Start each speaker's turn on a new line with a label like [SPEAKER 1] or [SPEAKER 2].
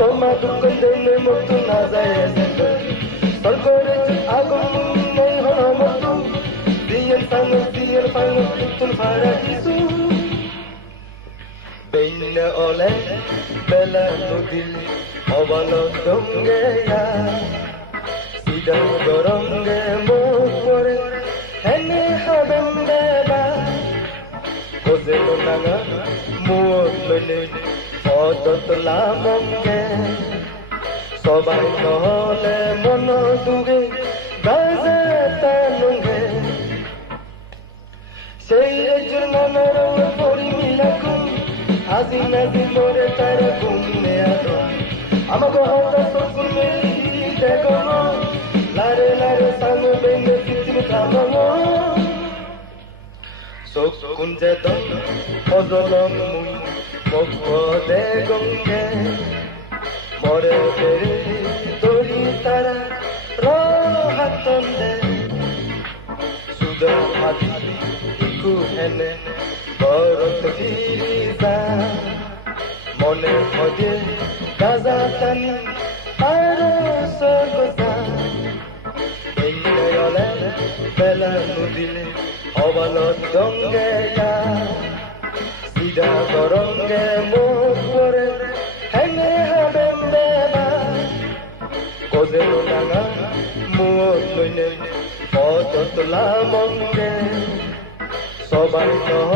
[SPEAKER 1] মুই তোমা দুকন দেলে মতো না যায় নেই হন মতো দিয়েন সাঙ্গ দিয়েন পাঙ্গ তুল ভাড়া কিছু। বেইনে ওলে বেলা নদিল অবল দঙ্গেয়া সিধা গরঙ্গে মুখ পরে হেনে হবেন দেবা। বোঝে নাঙা মুখ লইলে পদত লামঙ্গে সবাই নহলে মন দুগে গাজে তানুগে সেই এজুর নামের পরি মিলাকুম আজি নাজি মোরে তার ঘুমনে আদো আমাকে হতা সকুন মেরি দেখো লারে লারে সামনে বেঙ্গে কিচিম খাব সকুন যে দম, অজলম মুই মক্ষ দে গঙ্গে। রহাতন দে সুদা হাতি ইকু হেনে বরত মনে খোঁজে গাজা টানি আরও সগজা বেঙ্গলে বেলা নদিলে অবালত দঙ্গেয়া সিধা গরঙ্গে মুখ করে হবেন দেবা। নাঙা তোলা লামঙ্গে সবাই নহ